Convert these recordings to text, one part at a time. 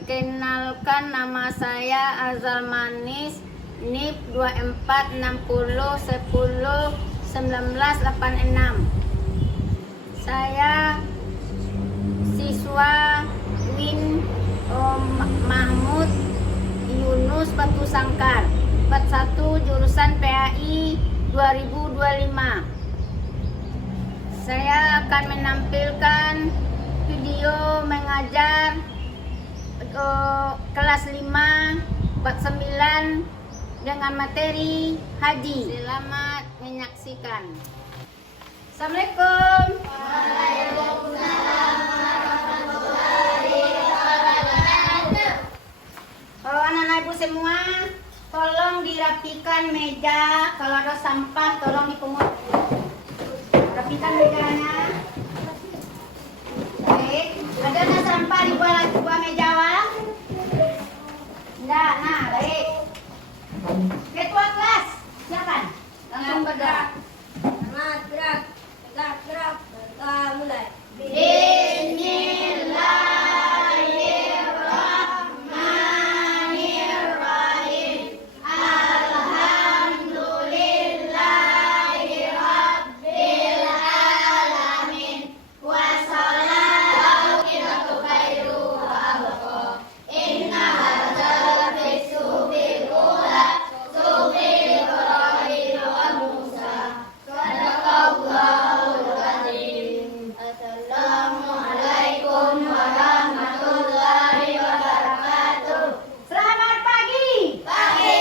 Perkenalkan, nama saya Azal Manis, NIP 2460101986. Saya siswa Win Mahmud Yunus Batu Sangkar, 41 jurusan PAI 2025. Saya akan menampilkan video mengajar kelas 5 bab 9 dengan materi haji. Selamat menyaksikan. Assalamualaikum. Waalaikumsalam warahmatullahi wabarakatuh. Anak-anak ibu semua, tolong dirapikan meja. Kalau ada sampah tolong dipungut. Rapikan mejanya. Baik, ada sampah di bawah meja wah? Enggak, nah baik. Ketua kelas, silakan. Langsung bergerak. Semangat, gerak, tegak, gerak, kita mulai. Bismillahirrahmanirrahim. Alhamdulillahirabbil alamin. Wassalatu khairu wa abqa. Inna hadzal bisbil ula subil Ibrahim wa Musa. Sadaqallahul azim. Assalamualaikum warahmatullahi wabarakatuh. Selamat pagi. Pagi.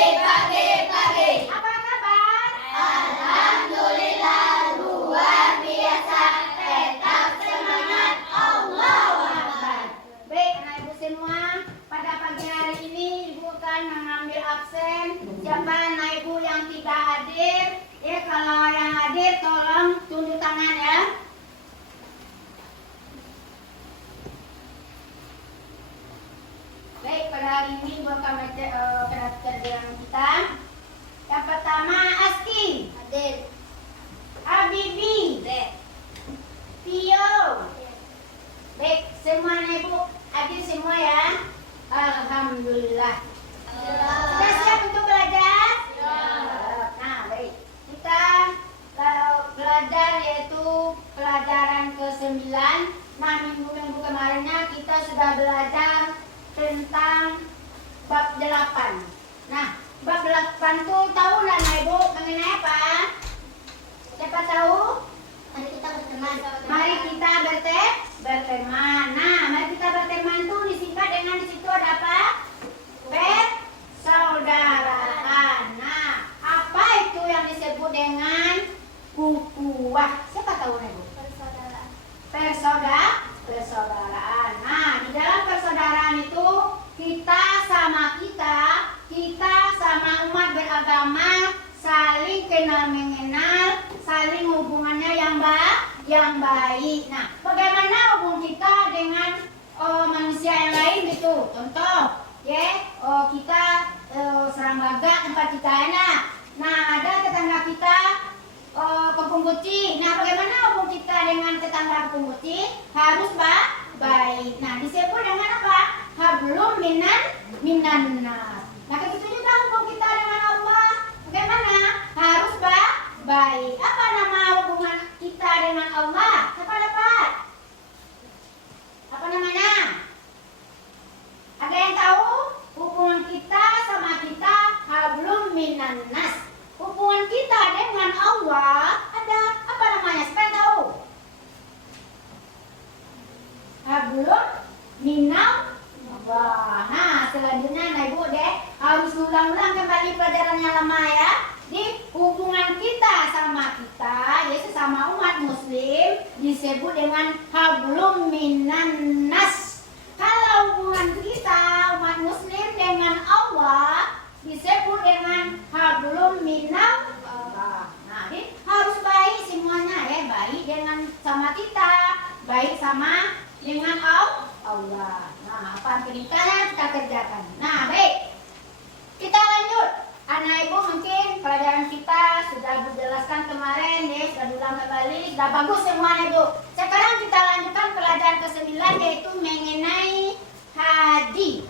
Apa kabar? Alhamdulillah luar biasa. Tetap semangat. Allahu Akbar. Baik, anak ibu semua, pada pagi hari ini ibu akan mengambil absen. Siapa anak ibu yang tidak hadir? Ya, kalau yang hadir tolong tunjuk tangan ya. Baik, pada hari ini ibu akan perhatikan dengan kita. Yang pertama, Asti, Hadir. Habibi, Tio. Baik, semua anak ibu hadir semua ya. Alhamdulillah. Sudah siap untuk belajar? Nah, baik. Kita belajar yaitu pelajaran ke-9. Nah, minggu-minggu kemarinnya kita sudah belajar tentang bab 8. Nah, bab 8 tuh tahu nggak Nak Ibu mengenai apa? Siapa tahu? Mari kita berteman. Mari kita berteman. Nah, mari kita berteman tuh disingkat dengan di situ ada apa? Persaudaraan. Nah, apa itu yang disebut dengan ukhuwah? Siapa tahu Nak Ibu? Persaudaraan. Nah, di dalam persaudaraan itu kita sama umat beragama saling kenal mengenal, saling hubungannya yang baik. Nah, bagaimana hubungan kita dengan manusia yang lain gitu? Contoh, kita serang baga tempat kita enak. Nah, ada tetangga kita Kepungkuci. Nah, bagaimana hubungan kita dengan tetangga Kepungkuci? Harus baik. Nah, disebut dengan apa? Hablum minan nas. Nah, begitu juga hubungan kita dengan Allah. Bagaimana? Harus baik. Apa nama hubungan kita dengan Allah? Siapa dapat? Apa namanya? Ada yang tahu? Hubungan kita sama kita hablum minan nas. Hubungan kita dengan Allah ada apa namanya? Siapa yang tahu? Hablum minal Allah. Nah, selanjutnya Nah Ibu deh harus ulang-ulang kembali pelajaran yang lama ya. Di hubungan kita sama kita, yaitu sama umat muslim disebut dengan hablum minan nas. Kalau hubungan kita umat muslim dengan Allah disebut dengan hablum minal Allah. Nah, ini harus baik semuanya ya, baik dengan sama kita, baik sama dengan Allah. Nah, apa perintahnya kita kerjakan. Nah, baik. Kita lanjut. Anak Ibu mungkin pelajaran kita sudah dijelaskan kemarin ya, sudah diulang kembali, sudah bagus semua Ibu. Sekarang kita lanjutkan pelajaran ke-9 yaitu mengenai haji.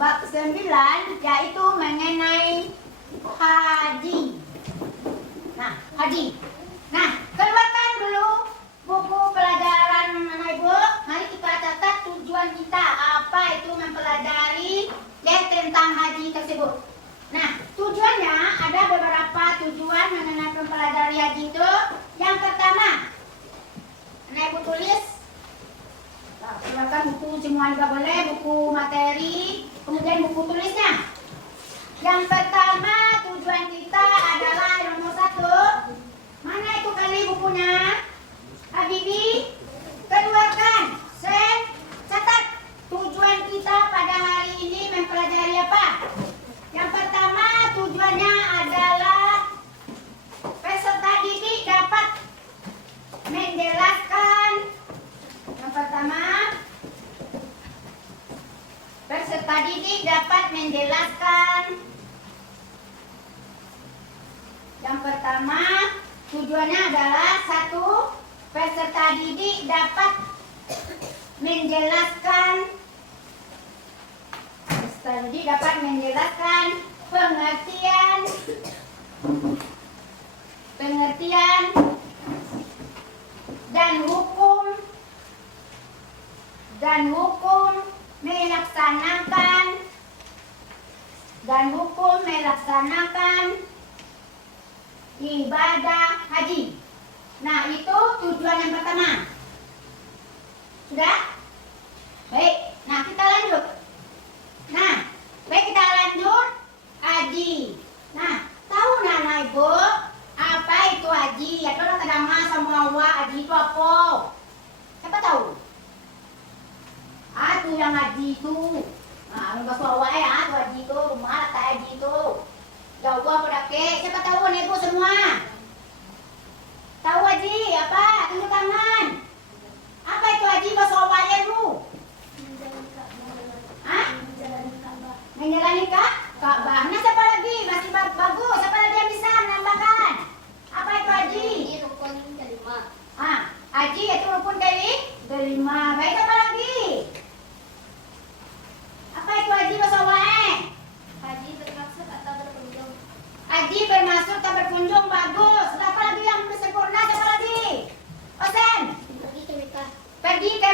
bab 9 yaitu mengenai haji. Nah, haji. Nah, keluarkan dulu buku pelajaran anak ibu. Mari kita catat tujuan kita apa itu mempelajari tentang haji tersebut. Nah, tujuannya ada beberapa tujuan mengenai mempelajari haji itu. Yang pertama, anak ibu tulis. Nah, keluarkan buku semua juga boleh, buku materi, kemudian buku tulisnya. Yang pertama tujuan kita adalah nomor 1. Mana itu kali bukunya? Habibi, keluarkan, catat tujuan kita pada hari ini mempelajari apa? Yang pertama tujuannya adalah peserta didik dapat menjelaskan. Yang pertama, peserta didik dapat menjelaskan. Yang pertama, tujuannya adalah 1. Peserta didik dapat menjelaskan. Peserta didik dapat menjelaskan pengertian dan hukum melaksanakan ibadah haji. Nah, itu tujuan yang pertama. Sudah? Baik, nah kita lanjut. Nah, baik kita lanjut haji. Nah, tahu nana ibu apa itu haji? Ya kalau kadang sama haji itu apa? Siapa tahu? Itu yang haji itu. Nah, enggak suawa ya, itu haji itu, rumah tak haji itu. Jauh pada ke, siapa tahu nih ibu semua? Tahu haji apa? Tunjuk tangan. Apa itu haji bahasa Awalnya lu? Menjalani Ka'bah. Nah, siapa lagi? Masih bagus. Siapa lagi yang bisa menambahkan? Apa itu haji? Rukun kelima. Haji itu rukun kelima. Baik, apa lagi? Apa itu haji bahasa Awalnya? Haji bermaksud atau berkunjung. Haji bermaksud atau berkunjung, bagus. Siapa lagi yang sempurna? Siapa lagi? Osen? Pergi ke Mekah. Pergi ke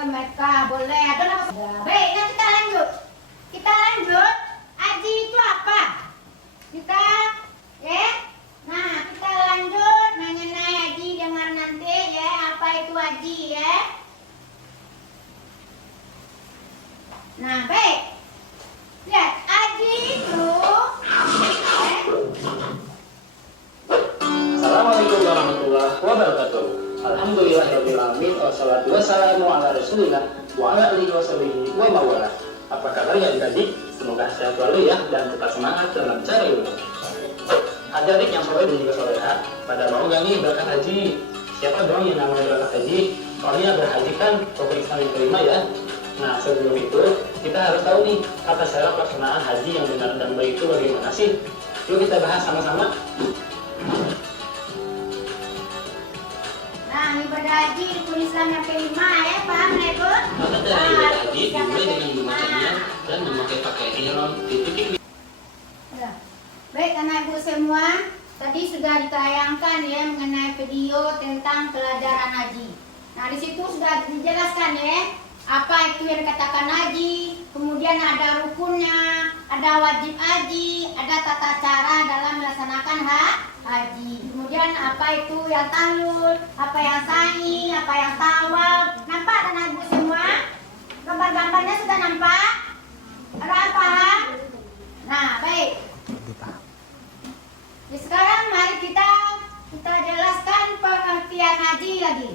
Mekah, boleh. Ada nama. Baik, nah kita lanjut. Haji itu apa? Nah, kita lanjut mengenai haji. Dengar nanti ya, apa itu haji ya. Nah, baik. Lihat, haji itu Assalamualaikum warahmatullahi wabarakatuh. Alhamdulillahirabbil alamin wassalatu wassalamu ala Rasulillah wa ala alihi washabihi wa mawala. Apa kabarnya adik-adik? Semoga sehat selalu ya dan tetap semangat dalam mencari ilmu. Adik-adik yang soleh dan juga soleha, pada mau gak nih berangkat haji? Siapa dong yang namanya berangkat haji? Soalnya berhaji kan rukun Islam yang kelima ya. Nah, sebelum itu kita harus tahu nih tata cara pelaksanaan haji yang benar dan baik itu bagaimana sih? Yuk kita bahas sama-sama. Nah, ibadah haji rukun Islam yang kelima ya, paham ya ibu? Maka dari ibadah haji dimulai dengan membaca niat dan memakai pakaian ihram di titik. Baik anak ibu semua, tadi sudah ditayangkan ya mengenai video tentang pelajaran haji. Nah, di situ sudah dijelaskan ya apa itu yang dikatakan haji, kemudian ada rukunnya, ada wajib haji, ada tata cara dalam melaksanakan haji. Kemudian apa itu yang tahlul, apa yang sa'i, apa yang tawaf. Nampak anak ibu semua? Gambar-gambarnya sudah nampak? Ada apa? Nah, baik. Sekarang mari kita jelaskan pengertian haji lagi.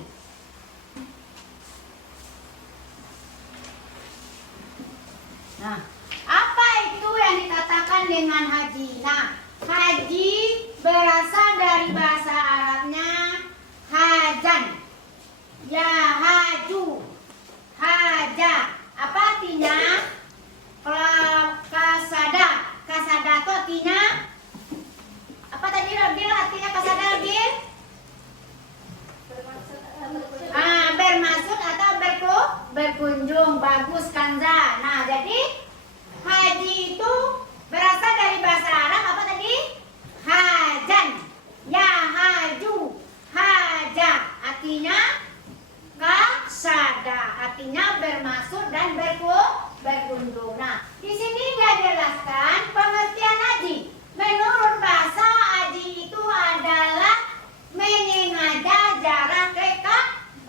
Nah, apa itu yang dikatakan dengan haji? Nah, haji berasal dari bahasa Arabnya hajan. Ya haju. Haja. Apa artinya? Kasada itu artinya apa tadi Bil? Artinya kasada Bil? Bermaksud atau berkunjung. Bermaksud atau berkunjung. Bagus Kanza. Nah, jadi di sini nggak jelaskan pengertian haji. Menurut bahasa haji itu adalah menyengaja jarak ke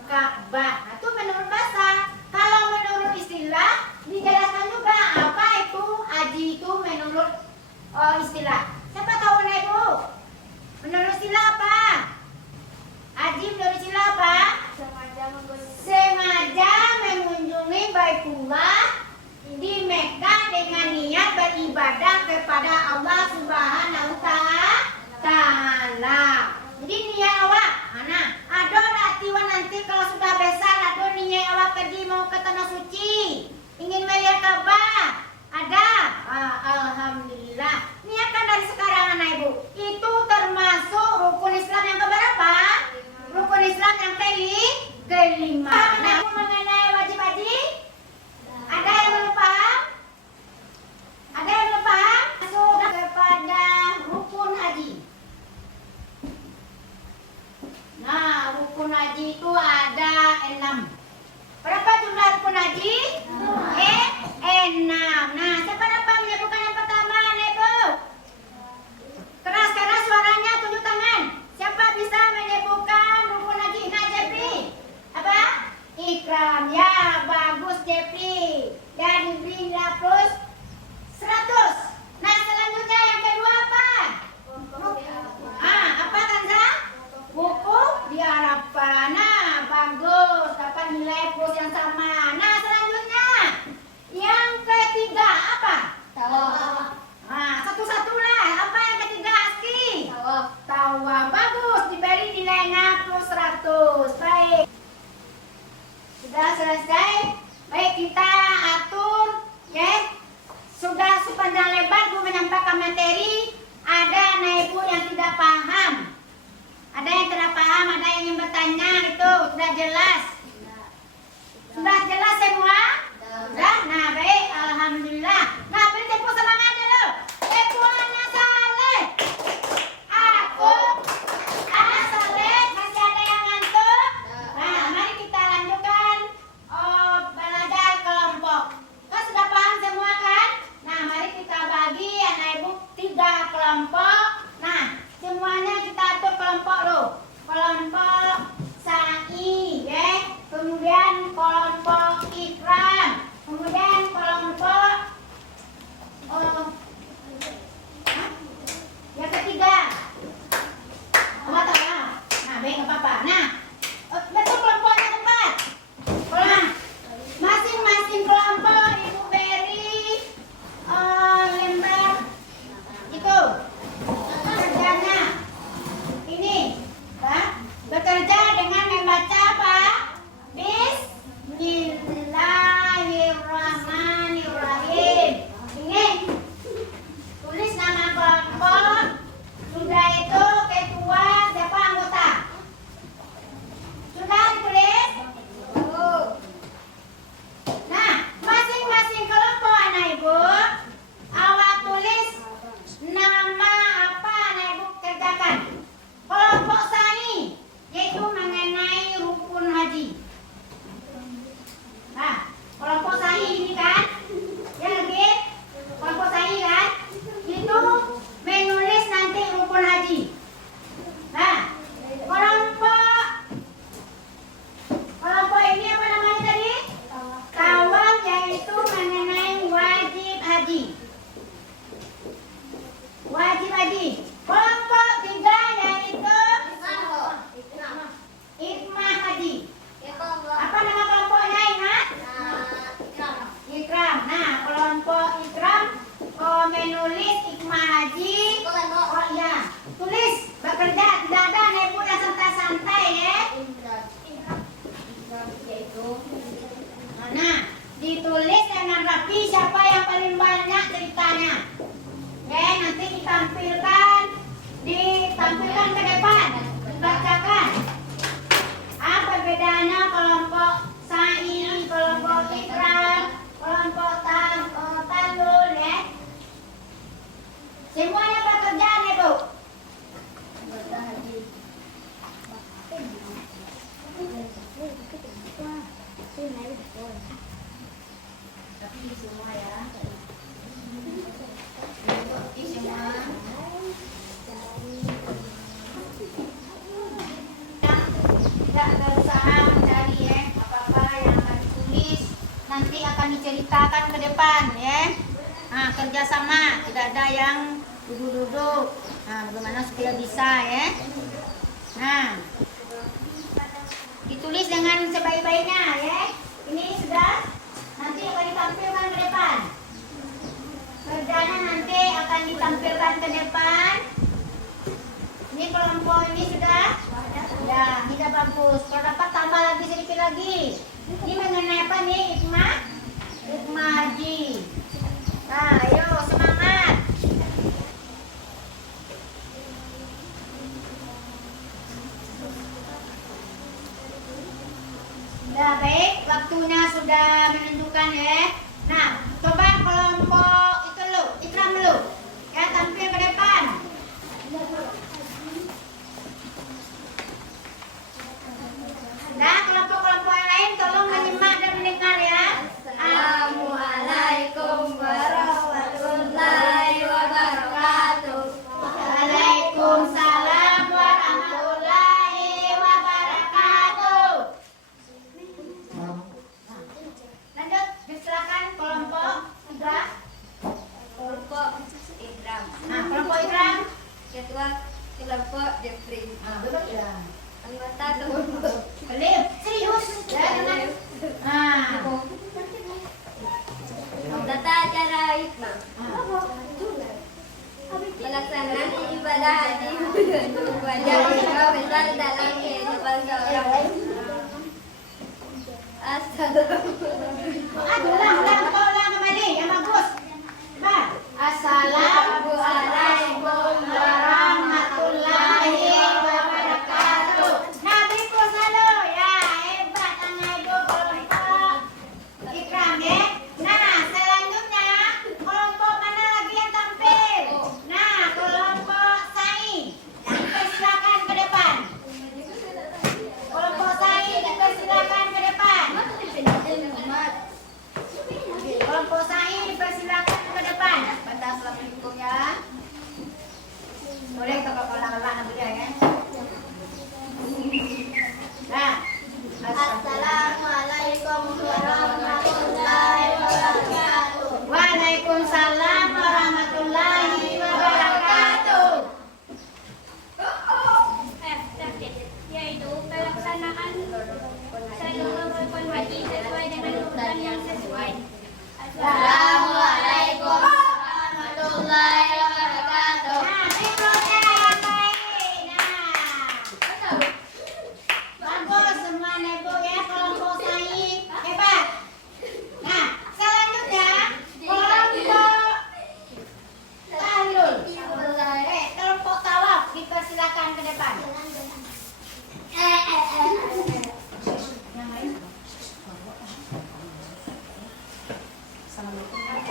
Ka'bah. Nah, itu menurut bahasa. Kalau menurut istilah dijelaskan juga apa itu haji itu menurut istilah. Siapa tahu nih Bu? Menurut istilah apa? Haji menurut istilah apa? Sengaja mengunjungi Baitullah di Mekah dengan niat beribadah kepada Allah Subhanahu Ta'ala. Jadi niat awak, nah, ada latihan nanti kalau sudah besar, ada niat awak pergi mau ke tanah suci, ingin melihat Ka'bah, ada. Alhamdulillah. Niatkan dari sekarang anak ibu. Itu termasuk rukun Islam yang keberapa? Rukun Islam yang kelima. Nah, mengenai wajib haji, ada yang belum paham? Ada yang belum paham? Masuk kepada rukun haji. Nah, rukun haji itu ada 6. Berapa jumlah rukun haji? 6. Nah, siapa dapat menyebutkan yang pertama, Ibu? Keras-keras suaranya, tunjuk tangan. Siapa bisa menyebutkan rukun haji? Nah, Jepri. Apa? Ikram. Ya, bagus Jepri. Dan diberi plus 100. Nah, selanjutnya yang kedua apa? Apa Kanza? Wukuf di Arafah. Nah, bagus. Dapat nilai plus yang sama. Nah, selanjutnya yang ketiga apa? Tawaf. Nah, satu-satu lah. Apa yang ketiga, Aski? Tawaf. Bagus. Diberi nilainya plus 100. Baik. Sudah selesai. Baik, kita atur. Ya. Sudah sepanjang lebar Bu menyampaikan materi. Ada anak ibu yang tidak paham. Ada yang tidak paham, ada yang ingin bertanya itu. Sudah jelas? Sudah jelas semua? Sudah? Nah, baik. Alhamdulillah. Nah, beri tepuk semangat dulu. Ibu anak saleh. Aku anak saleh. Masih ada yang ngantuk? Nah, mari kita lanjutkan belajar kelompok. Kan sudah paham semua kan? Nah, mari kita bagi anak ibu 3 kelompok. Nah, semuanya kita atur kelompok loh. Kelompok sa'i, ya. Kemudian kelompok ikram. Kemudian kelompok yang ketiga. Apa tahu? Nah, baik nggak apa-apa. Nah, betul kelompoknya tepat. Masing-masing kelompok Ibu beri lembar itu kerjanya ini, bekerja dengan membaca apa? Bismillahirrahmanirrahim. Ini tulis nama kelompok. Sudah itu ketua, siapa anggota? Sudah ditulis? Nah, masing-masing kelompok anak ibu, awak tulis nama apa anak ibu kerjakan. Kelompok sa'i, yaitu mengenai rukun haji. Nah, kelompok sa'i ini kan, ya lagi, kelompok sa'i kan, itu menulis nanti rukun haji. Nah, kelompok ini apa namanya tadi? Tawaf, yaitu mengenai wajib haji. Wajib haji. Kelompok 3 yaitu ikmah haji. Apa nama kelompoknya, ingat? Ikram. Nah, kelompok ikram menulis ikmah haji. Oh iya, tulis bekerja, tidak ada nebu yang santai-santai ya. Nah, ditulis dengan rapi siapa yang paling banyak ceritanya. Oke, nanti ditampilkan ke depan, dibacakan. Apa perbedaannya kelompok sa'i, kelompok ikram, kelompok talul ya. Semuanya pekerjaan ya Bu. Tapi semua ya. ke depan ya. Nah, kerjasama, tidak ada yang duduk-duduk. Nah, bagaimana supaya bisa ya. Nah, ditulis dengan sebaik-baiknya ya. Ini sudah nanti akan ditampilkan ke depan. Kerjanya nanti akan ditampilkan ke depan. Ini kelompok ini sudah ya, ini sudah bagus. Kalau dapat tambah lagi sedikit lagi. Ini mengenai apa nih, hikmah? Hikmah haji. Nah, ayo semangat. Ya, baik, waktunya sudah menentukan ya. Nah, coba kelompok itu lu, Ikram lu. Ya, tampil ke depan. Nah, kelompok-kelompok yang lain tolong menyimak dan mendengar ya. Assalamualaikum warahmatullahi wabarakatuh. Waalaikumsalam warahmatullahi wabarakatuh. Lanjut, silakan kelompok Ikram. Kelompok Ikram. Nah, kelompok Ikram. Ketua kelompok Jeffrey. Duduk ya. Anggota kelompok Kelip, serius. Ya, dengan. Nah. tata cara hikmah. Pelaksanaan ibadah haji wajib besar dalam kehidupan seorang. Ulang kembali yang bagus. Bah, Assalamualaikum warahmatullahi wabarakatuh. Nah, beriku selalu ya, hebat anak ibu kelompok Ikram ya. Nah, selanjutnya kelompok mana lagi yang tampil? Nah, kelompok Sai. Dipersilakan ke depan. Kelompok Sai dipersilakan ke depan. Kelompok Sai dipersilakan ke depan. Batas Assalamualaikum ya. Boleh kalau kolak-kolak nak boleh ya. Nah, Assalamualaikum warahmatullahi wabarakatuh. Waalaikumsalam warahmatullahi wabarakatuh. Yaitu pelaksanaan rukun haji sesuai dengan urutan yang sesuai. Assalamualaikum warahmatullahi wabarakatuh. Nah, berikutnya yang baik. Nah, bagus semua ibu ya, kelompok Sai hebat. Nah, selanjutnya kelompok Tahlul. Kelompok Tawaf dipersilakan ke depan. Yang lain.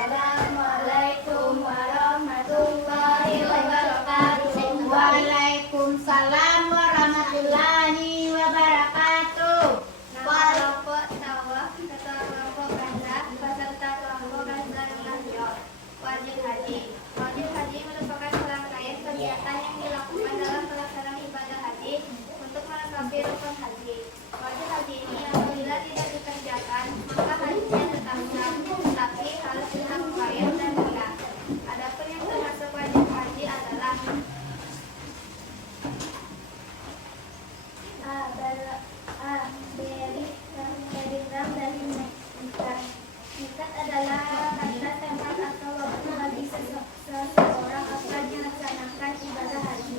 Assalamualaikum warahmatullahi wabarakatuh. Waalaikumsalam warahmatullahi wabarakatuh. Kelompok tawaf, ketua kelompok gaza, peserta kelompok gaza nasional. Wajib haji. Wajib haji merupakan serangkaian kegiatan yang dilakukan dalam pelaksanaan ibadah haji untuk melengkapi rukun haji. Wajib haji ini apabila tidak dikerjakan, maka hajinya tetap sah, tapi harus dengan upaya dan niat. Adapun yang termasuk wajib haji adalah berikhram dari nikah. Nikah adalah kata tempat atau waktu bagi seseorang akan melaksanakan ibadah haji.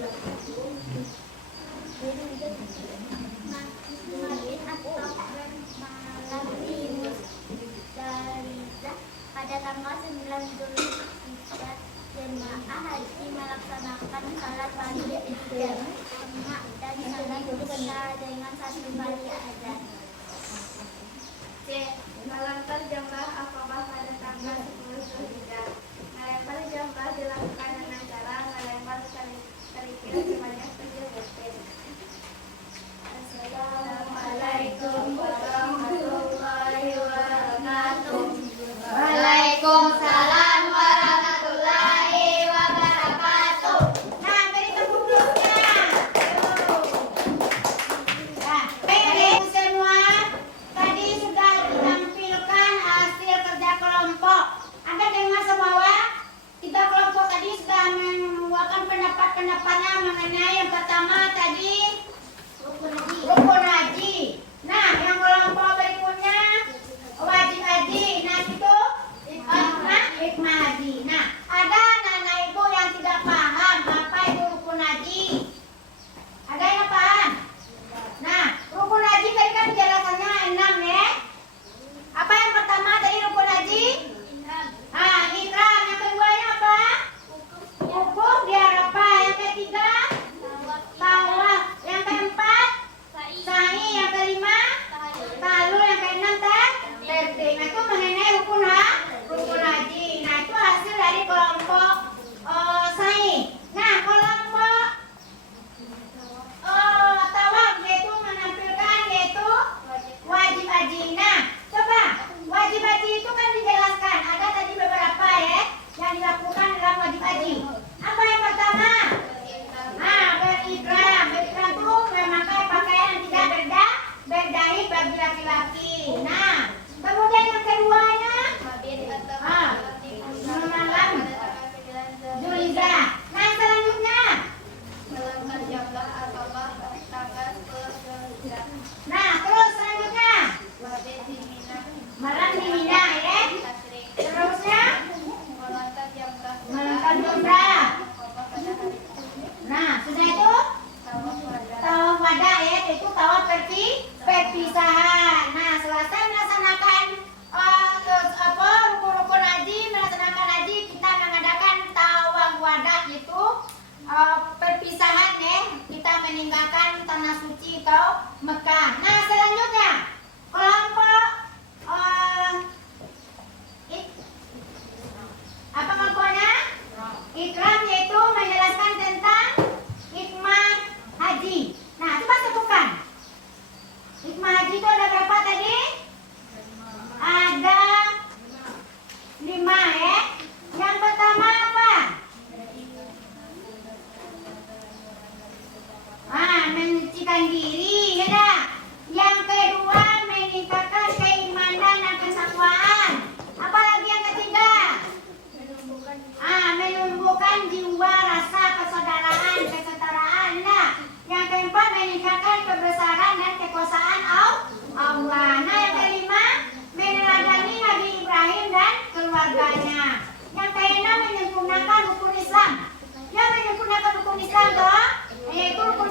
Pada tanggal 9 Zulhijjah, jemaah haji melaksanakan salat wajib jamaah dan salat isya dengan 1 kali azan. C. Melempar jamrah Aqabah pada tanggal 10 Zulhijjah. Melempar jamrah dilakukan dengan cara melempar kerikil sebanyak 7 detik. Assalamualaikum warahmatullahi wabarakatuh. Waalaikumsalam warahmatullahi wabarakatuh. Nah, beri tepuk tangannya. Nah, baik semua. Tadi sudah ditampilkan hasil kerja kelompok. pertama tadi rukun haji. Nah, yang kelompok berikutnya wajib haji. Nah, itu hikmah haji. Nah, ada anak ibu yang tidak paham apa itu rukun haji. Ada yang paham? Nah, rukun haji tadi kan penjelasannya 6 ya. Apa yang pertama tadi rukun haji? Ikram. Yang keduanya apa? Wukuf di Arafah. Yang ketiga tawaf. Yang keempat sa'i. Yang kelima talul. Yang keenam tertib. Nah, itu mengenai rukun haji. Nah, itu hasil dari kelompok sa'i. Nah, kelompok tawaf yaitu menampilkan yaitu wajib haji. Nah, coba wajib haji itu kan dijelaskan ada tadi beberapa ya yang dilakukan dalam wajib haji. Apa yang pertama? Berikram. Berikram itu memakai pakaian yang tidak berdahih bagi laki-laki. Nah, kemudian yang keduanya malam Zulhijjah. Nah, selanjutnya terus selanjutnya malam di Mina ya. Terusnya melontar jumrah. Nah, sudah itu tawaf wada ya, itu tawaf perpisahan. Nah, selesai melaksanakan rukun haji, melaksanakan haji, kita mengadakan tawaf wada itu perpisahan ya, kita meninggalkan tanah suci atau Mekah. Nah, selanjutnya kelompok apa kelompoknya? Ikram, yaitu menjelaskan tentang hikmah haji. Nah, coba sebutkan. Hikmah haji itu ada berapa tadi? Ada 5 ya. Yang pertama apa? Menyucikan diri, ya dah. Yang kedua meningkatkan keimanan dan ketakwaan. Apalagi yang ketiga? Menumbuhkan jiwa rasa persaudaraan, kesetaraan. Nah, yang keempat meningkatkan kebesaran dan kekuasaan Allah. Nah, yang kelima meneladani Nabi Ibrahim dan keluarganya. Yang keenam menyempurnakan rukun Islam. Yang menyempurnakan rukun Islam toh, yaitu rukun